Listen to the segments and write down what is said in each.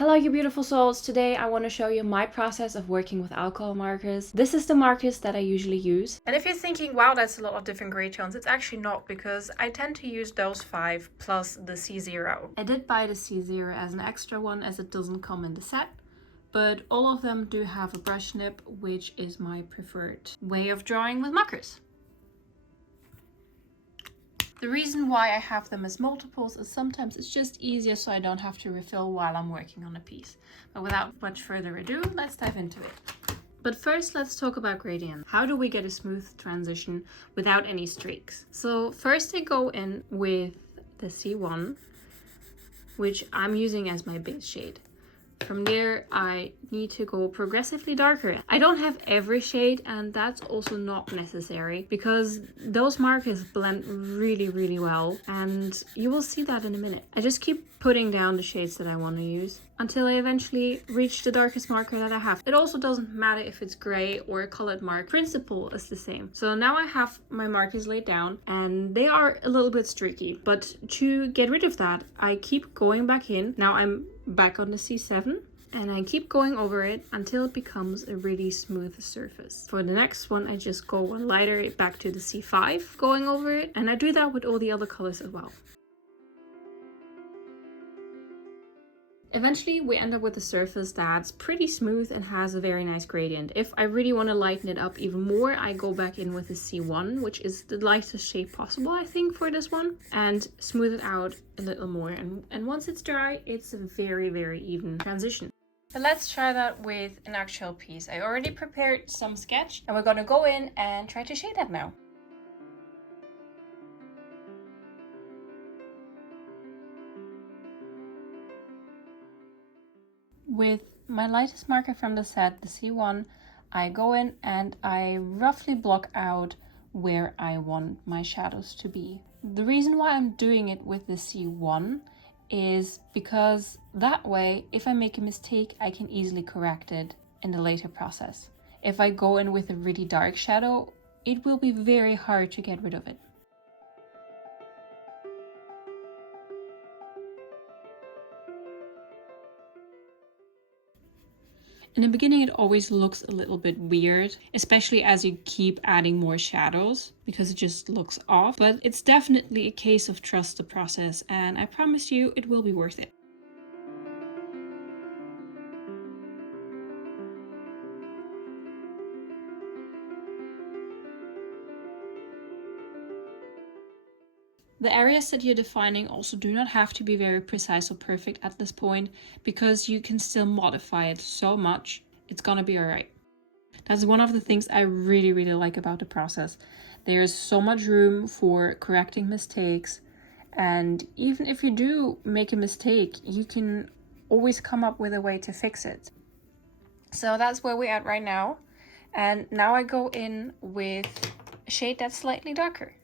Hello you beautiful souls, today I want to show you my process of working with alcohol markers. This is the markers that I usually use. And if you're thinking, wow, that's a lot of different gray tones, it's actually not, because I tend to use those 5 plus the C0. I did buy the C0 as an extra one as it doesn't come in the set, but all of them do have a brush nib, which is my preferred way of drawing with markers. The reason why I have them as multiples is sometimes it's just easier so I don't have to refill while I'm working on a piece. But without much further ado, let's dive into it. But first, let's talk about gradient. How do we get a smooth transition without any streaks? So first I go in with the C1, which I'm using as my base shade. From there, I need to go progressively darker. I don't have every shade, and that's also not necessary because those markers blend really well, and you will see that in a minute. I just keep putting down the shades that I want to use until I eventually reach the darkest marker that I have. It also doesn't matter if it's gray or a colored mark. Principle is the same. So now I have my markers laid down and they are a little bit streaky, but to get rid of that, I keep going back in. Now I'm back on the C7 and I keep going over it until it becomes a really smooth surface. For the next one, I just go one lighter back to the C5, going over it, and I do that with all the other colors as well. Eventually, we end up with a surface that's pretty smooth and has a very nice gradient. If I really want to lighten it up even more, I go back in with the C1, which is the lightest shade possible, I think, for this one, and smooth it out a little more. And once it's dry, it's a very even transition. But let's try that with an actual piece. I already prepared some sketch, and we're gonna go in and try to shade that now. With my lightest marker from the set, the C1, I go in and I roughly block out where I want my shadows to be. The reason why I'm doing it with the C1 is because that way, if I make a mistake, I can easily correct it in the later process. If I go in with a really dark shadow, it will be very hard to get rid of it. In the beginning, it always looks a little bit weird, especially as you keep adding more shadows because it just looks off. But it's definitely a case of trust the process, and I promise you it will be worth it. The areas that you're defining also do not have to be very precise or perfect at this point, because you can still modify it so much, it's gonna be alright. That's one of the things I really like about the process. There's so much room for correcting mistakes, and even if you do make a mistake, you can always come up with a way to fix it. So that's where we're at right now. And now I go in with a shade that's slightly darker.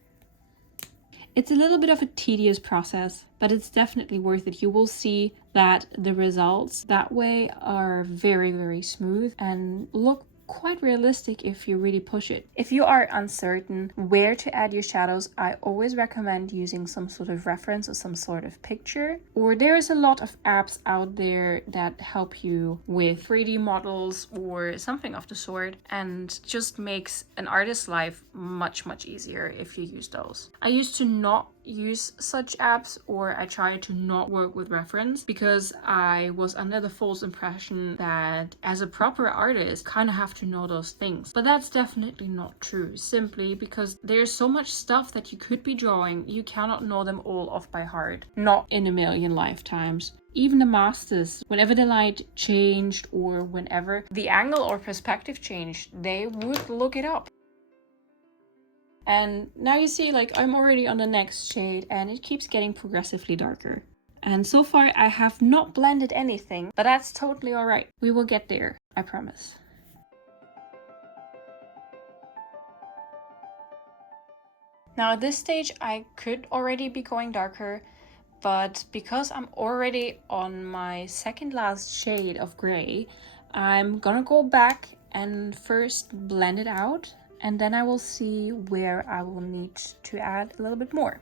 It's a little bit of a tedious process, but it's definitely worth it. You will see that the results that way are very smooth and look quite realistic if you really push it. If you are uncertain where to add your shadows, I always recommend using some sort of reference or some sort of picture. Or there's a lot of apps out there that help you with 3D models or something of the sort, and just makes an artist's life much easier if you use those. I used to not use such apps, or I try to not work with reference, because I was under the false impression that as a proper artist kind of have to know those things. But that's definitely not true, simply because there's so much stuff that you could be drawing, you cannot know them all off by heart, not in a million lifetimes. Even the masters, whenever the light changed or whenever the angle or perspective changed, they would look it up. And now you see, like, I'm already on the next shade and it keeps getting progressively darker. And so far I have not blended anything, but that's totally alright. We will get there, I promise. Now at this stage, I could already be going darker, but because I'm already on my second last shade of gray, I'm gonna go back and first blend it out, and then I will see where I will need to add a little bit more.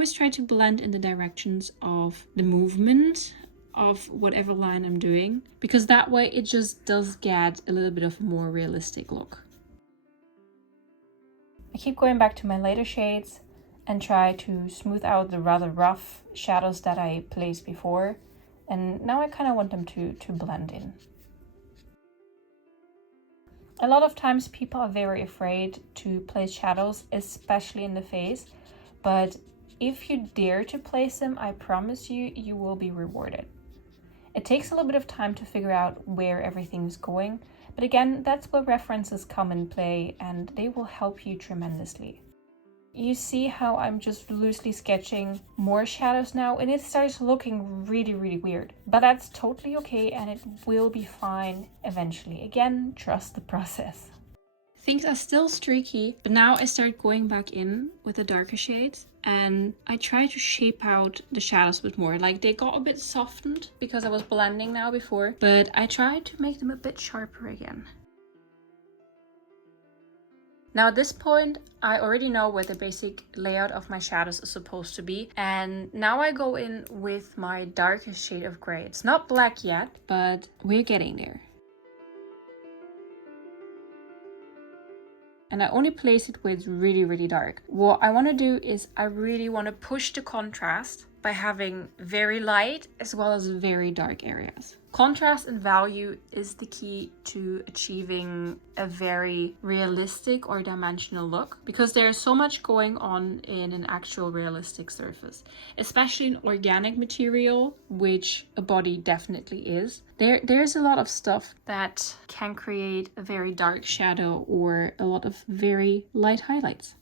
always try to blend in the directions of the movement of whatever line I'm doing, because that way it just does get a little bit of a more realistic look. I keep going back to my lighter shades and try to smooth out the rather rough shadows that I placed before, and now I kind of want them to blend in. A lot of times people are very afraid to place shadows, especially in the face, but if you dare to place them, I promise you, you will be rewarded. It takes a little bit of time to figure out where everything's going, but again, that's where references come in play, and they will help you tremendously. You see how I'm just loosely sketching more shadows now, and it starts looking really, really weird. But that's totally okay, and it will be fine eventually. Again, trust the process. Things are still streaky, but now I start going back in with the darker shades, and I try to shape out the shadows a bit more. Like, they got a bit softened because I was blending now before, but I try to make them a bit sharper again. Now at this point, I already know where the basic layout of my shadows is supposed to be. And now I go in with my darkest shade of gray. It's not black yet, but we're getting there. And I only place it where it's really, really dark. What I want to do is I really want to push the contrast by having very light as well as very dark areas. Contrast and value is the key to achieving a very realistic or dimensional look, because there's so much going on in an actual realistic surface, especially in organic material, which a body definitely is. There's a lot of stuff that can create a very dark shadow or a lot of very light highlights.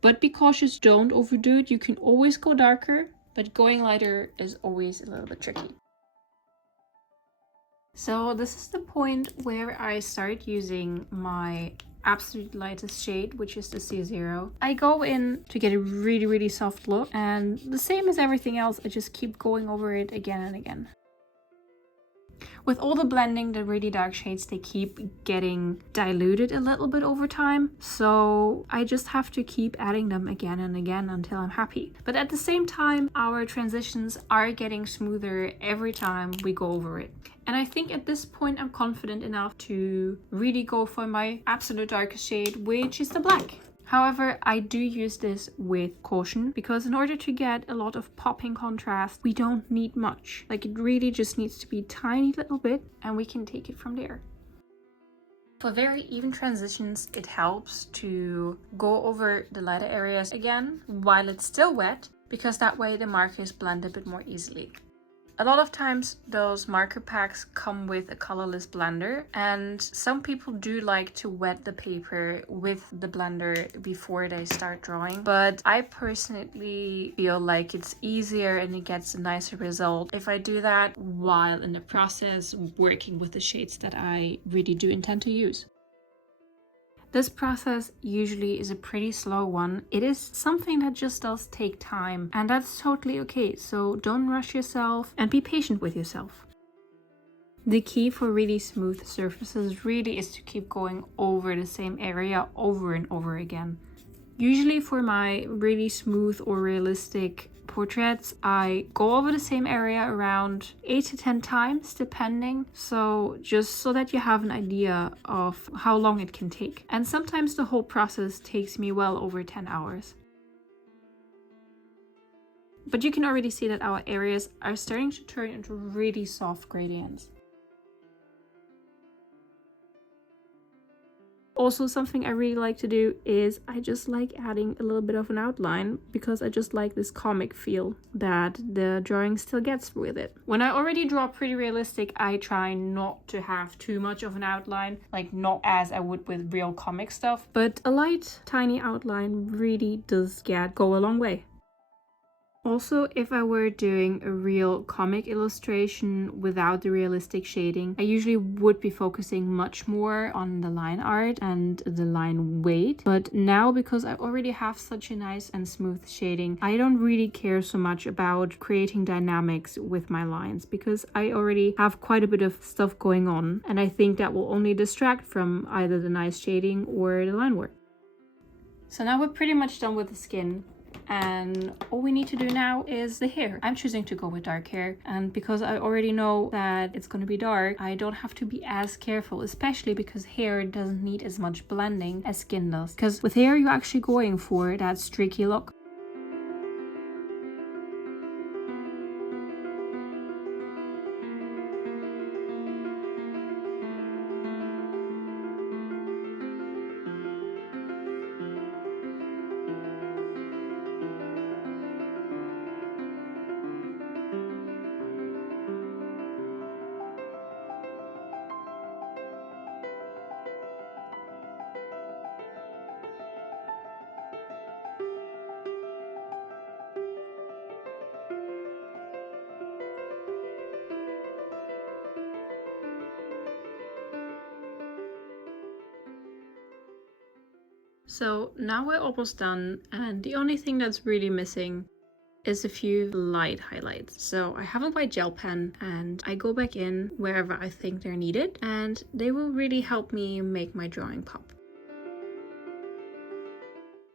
But be cautious, don't overdo it. You can always go darker, but going lighter is always a little bit tricky. So this is the point where I start using my absolute lightest shade, which is the C0. I go in to get a really, really soft look, and the same as everything else, I just keep going over it again and again. With all the blending, the really dark shades, they keep getting diluted a little bit over time. So I just have to keep adding them again and again until I'm happy. But at the same time, our transitions are getting smoother every time we go over it. And I think at this point, I'm confident enough to really go for my absolute darkest shade, which is the black. However, I do use this with caution, because in order to get a lot of popping contrast, we don't need much. Like, it really just needs to be a tiny little bit, and we can take it from there. For very even transitions, it helps to go over the lighter areas again while it's still wet, because that way the markers blend a bit more easily. A lot of times those marker packs come with a colorless blender, and some people do like to wet the paper with the blender before they start drawing, but I personally feel like it's easier and it gets a nicer result if I do that while in the process working with the shades that I really do intend to use. This process usually is a pretty slow one. It is something that just does take time, and that's totally okay. So don't rush yourself and be patient with yourself. The key for really smooth surfaces really is to keep going over the same area over and over again. Usually for my really smooth or realistic portraits, I go over the same area around 8 to 10 times depending, so just so that you have an idea of how long it can take. And sometimes the whole process takes me well over 10 hours. But you can already see that our areas are starting to turn into really soft gradients. Also, something I really like to do is I just like adding a little bit of an outline, because I just like this comic feel that the drawing still gets with it. When I already draw pretty realistic, I try not to have too much of an outline, like not as I would with real comic stuff, but a light, tiny outline really does go a long way. Also, if I were doing a real comic illustration without the realistic shading, I usually would be focusing much more on the line art and the line weight. But now, because I already have such a nice and smooth shading, I don't really care so much about creating dynamics with my lines, because I already have quite a bit of stuff going on, and I think that will only distract from either the nice shading or the line work. So now we're pretty much done with the skin. And all we need to do now is the hair. I'm choosing to go with dark hair, and because I already know that it's going to be dark, I don't have to be as careful, especially because hair doesn't need as much blending as skin does. Because with hair, you're actually going for that streaky look. So now we're almost done, and the only thing that's really missing is a few light highlights. So I have a white gel pen and I go back in wherever I think they're needed, and they will really help me make my drawing pop.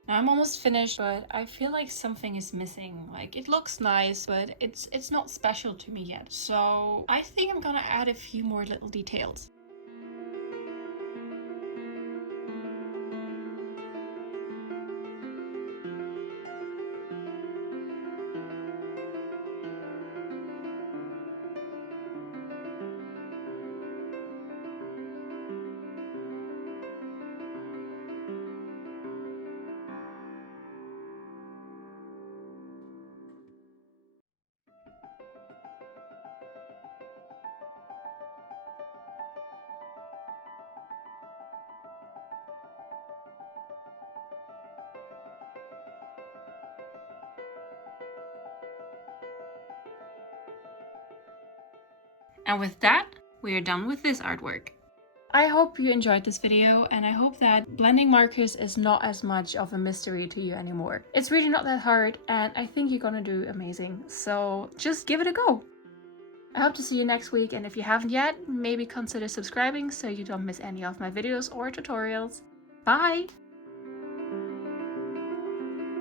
Now I'm almost finished, but I feel like something is missing. Like, it looks nice, but it's not special to me yet. So I think I'm gonna add a few more little details. And with that, we are done with this artwork. I hope you enjoyed this video, and I hope that blending markers is not as much of a mystery to you anymore. It's really not that hard, and I think you're gonna do amazing. So just give it a go. I hope to see you next week, and if you haven't yet, maybe consider subscribing so you don't miss any of my videos or tutorials. Bye!